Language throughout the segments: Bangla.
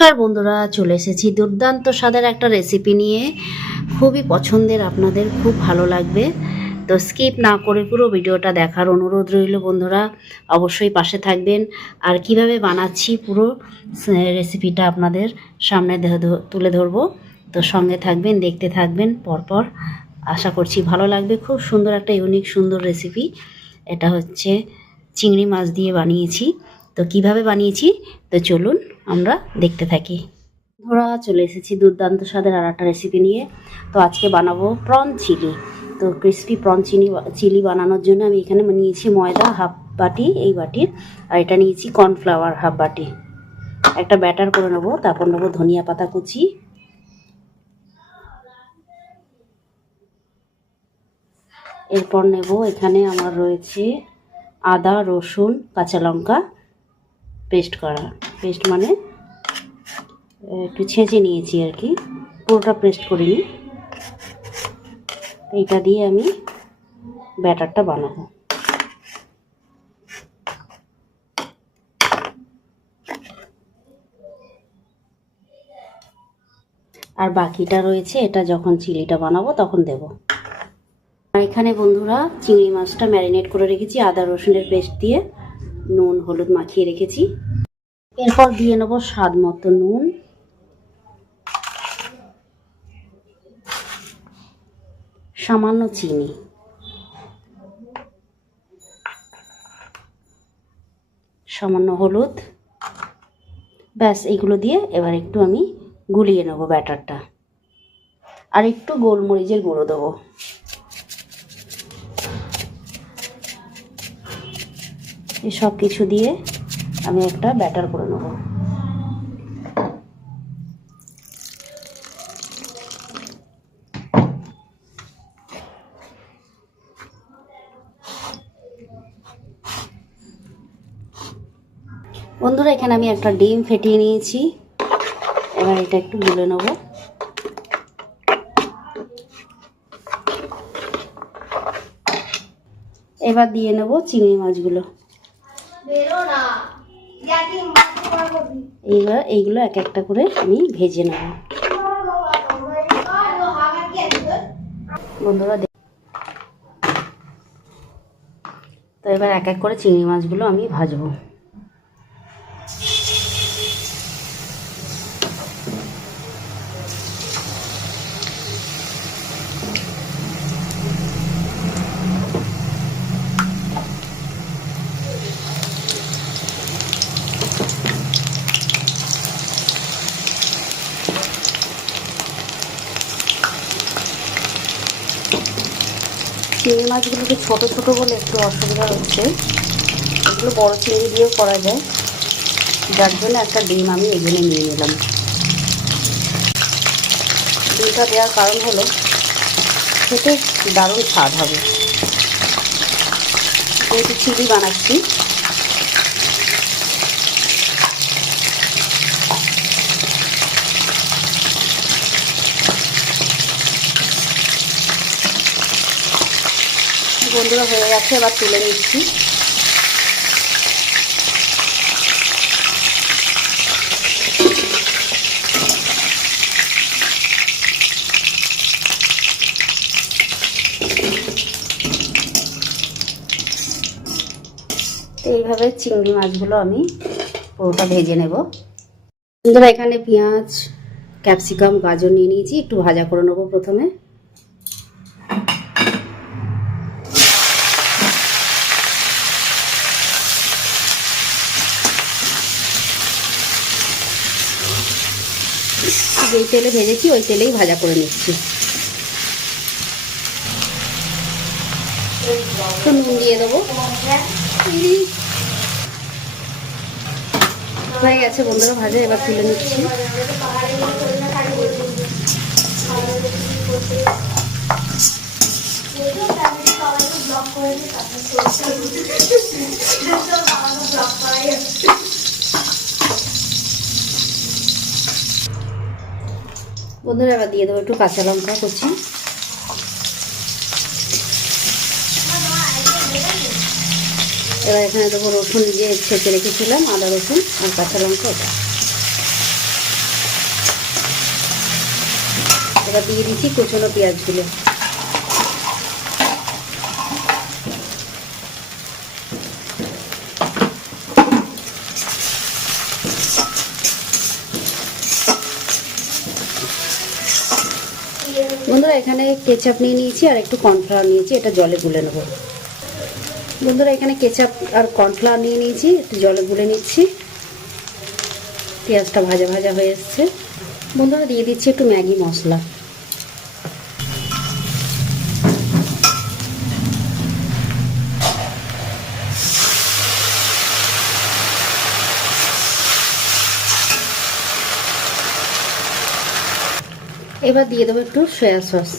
নমস্কার বন্ধুরা, চলে এসেছি দুর্দান্ত স্বাদের একটা রেসিপি নিয়ে। খুবই পছন্দের, আপনাদের খুব ভালো লাগবে। তো স্কিপ না করে পুরো ভিডিওটা দেখার অনুরোধ রইল বন্ধুরা, অবশ্যই পাশে থাকবেন। আর কীভাবে বানাচ্ছি পুরো রেসিপিটা আপনাদের সামনে তুলে ধরবো। তো সঙ্গে থাকবেন, দেখতে থাকবেন, পরপর আশা করছি ভালো লাগবে। খুব সুন্দর একটা ইউনিক সুন্দর রেসিপি এটা হচ্ছে চিংড়ি মাছ দিয়ে বানিয়েছি। তো কীভাবে বানিয়েছি? তো চলুন আমরা দেখতে থাকি। ধরা, চলে এসেছি দুর্দান্ত স্বাদের আর একটা রেসিপি নিয়ে। তো আজকে বানাবো প্রন চিলি তো ক্রিস্পি প্রন চিনি চিলি বানানোর জন্য আমি এখানে নিয়েছি ময়দা হাফ বাটি এই বাটির। আর এটা নিয়েছি কর্নফ্লাওয়ার হাফ বাটি। একটা ব্যাটার করে নেব, তারপর নেব ধনিয়া পাতা কুচি। এরপর নেব এখানে আমার রয়েছে আদা, রসুন, কাঁচা লঙ্কা পেস্ট করা। পেস্ট মানে একটু ছেঁচে নিয়েছি আর কি। পুরোটা পেস্ট করিনি এইটা দিয়ে আমি ব্যাটারটা বানাবো। আর বাকিটা রয়েছে, এটা যখন চিলিটা বানাবো তখন দেব। আর এখানে বন্ধুরা চিংড়ি মাছটা ম্যারিনেট করে রেখেছি, আদা রসুনের পেস্ট দিয়ে, নুন, হলুদ মাখিয়ে রেখেছি। এরপর দিয়ে নেব স্বাদ মতো নুন। সামান্য চিনি। সামান্য হলুদ। ব্যাস, এইগুলো দিয়ে এবার একটু আমি গুলিয়ে নেব ব্যাটারটা। আর একটু গোলমরিচের গুঁড়ো দেবো। এই সব কিছু দিয়ে আমি একটা ব্যাটার করে নেব। বন্ধুরা, এখানে আমি একটা ডিম ফেটিয়ে নিয়েছি। এবার এটা একটু গুলে নেব। এবার দিয়ে নেব চিংড়ি মাছগুলো। এইবার এইগুলো এক একটা করে আমি ভেজে নেব। বন্ধুরা তো এবার এক এক করে চিংড়ি মাছগুলো আমি ভাজবো। চিংড়ি মাছগুলোকে ছোটো ছোটো বলে একটু অসুবিধা হচ্ছে। এগুলো বড় চিংড়ি দিয়েও করা যায়। যার জন্য একটা ডিম আমি এখানে নিয়ে নিলাম। ডিমটা দেওয়ার কারণ হলো, খেতে দারুণ স্বাদ হবে। যেহেতু চিলি বানাচ্ছি বন্ধুরা হয়ে গেছে, এবার তুলে নিচ্ছি। এইভাবে চিংড়ি মাছগুলো আমি পুরোটা ভেজে নেব। বন্ধুরা, এখানে পেঁয়াজ, ক্যাপসিকাম, গাজর নিয়ে নিয়েছি, একটু ভাজা করে নেব প্রথমে। তেলে ভেজেছি, ওই তেলেই ভাজা করে নিচ্ছি। নুন দিয়ে দেবো। হয়ে গেছে বন্ধুরা, ভাজা এবার তুলে নিচ্ছি। বন্ধুরা, এবার দিয়ে দেবো একটু কাঁচা লঙ্কা, কুচি। এবার এখানে দেবো রসুন যে ছেঁচে রেখেছিলাম, আদা রসুন আর কাঁচা লঙ্কা ওটা। এবার দিয়ে দিচ্ছি কুচনো পেঁয়াজগুলো। এখানে কেচাপ নিয়ে নিয়েছি আর একটু কর্নফ্লাওয়ার নিয়েছি, এটা জলে গুলে নেব। বন্ধুরা, এখানে কেচাপ আর কর্নফ্লাওয়ার নিয়ে নিয়েছি, একটু জলে গুলে নিচ্ছি। পেঁয়াজটা ভাজা ভাজা হয়ে এসছে। বন্ধুরা, দিয়ে দিচ্ছি একটু ম্যাগি মশলা। এবার দিয়ে দেবো একটু সয়া সস।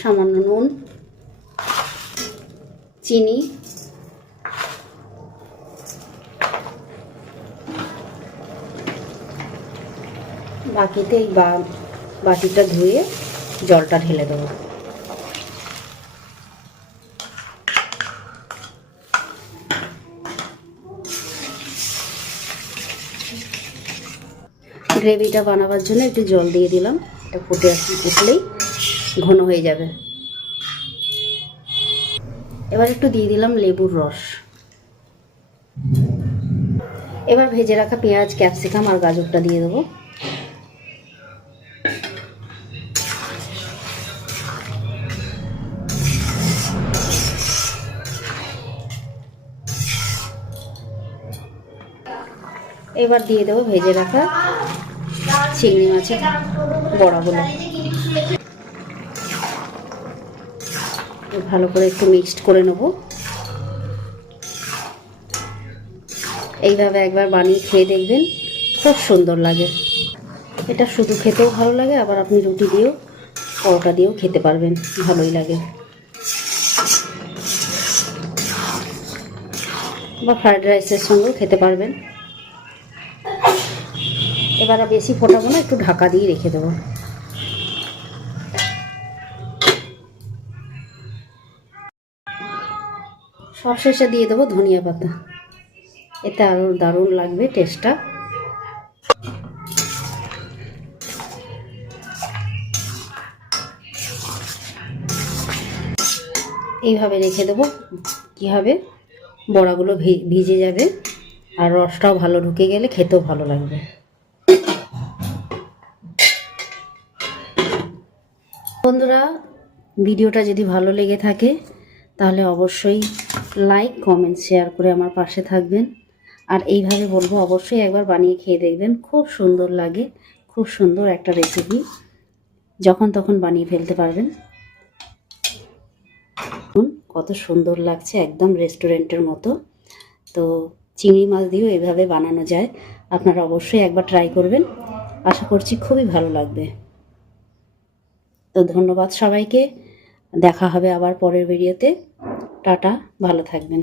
সামান্য নুন, চিনি, বাকিতে বা বাটিটা ধুয়ে জলটা ঢেলে দেবো। গ্রেভিটা বানাবার জন্য একটু জল দিয়ে দিলাম। এটা ফুটে উঠলেই ঘন হয়ে যাবে। এবার একটু দিয়ে দিলাম লেবুর রস। এবার ভেজে রাখা পেঁয়াজ, ক্যাপসিকাম আর গাজরটা দিয়ে দেবো। এবার দিয়ে দেবো ভেজে রাখা চিংড়ি মাছের বড়াগুলো ভালো করে একটু মিক্সড করে নেব। এইভাবে একবার বানিয়ে খেয়ে দেখবেন, খুব সুন্দর লাগে। এটা শুধু খেতেও ভালো লাগে, আবার আপনি রুটি দিয়েও, পরোটা দিয়েও খেতে পারবেন, ভালোই লাগে। বা ফ্রায়েড রাইসের সঙ্গেও খেতে পারবেন। এবার বেশি ফোটাবো না, একটু ঢাকা দিয়ে রেখে দেবো। সব শেষে দিয়ে দেবো ধনিয়া পাতা। এতে আরও দারুণ লাগবে টেস্টটা এইভাবে রেখে দেবো, কী হবে? বড়াগুলো ভিজে যাবে। আর রসটাও ভালো ঢুকে গেলে খেতেও ভালো লাগবে। বন্ধুরা, ভিডিওটা যদি ভালো লেগে থাকে, তাহলে অবশ্যই লাইক কমেন্ট শেয়ার করে আমার পাশে থাকবেন। আর এইভাবে বলব, অবশ্যই একবার বানিয়ে খেয়ে দেখবেন, খুব সুন্দর লাগে, খুব সুন্দর একটা রেসিপি যখন তখন বানিয়ে ফেলতে পারবেন। কত সুন্দর লাগছে, একদম রেস্টুরেন্টের মতো। তো চিংড়ি মাছ দিয়েও এভাবে বানানো যায়। আপনারা অবশ্যই একবার ট্রাই করবেন। আশা করছি খুবই ভালো লাগবে। তো ধন্যবাদ সবাইকে। দেখা হবে আবার পরের ভিডিওতে টাটা ভালো থাকবেন।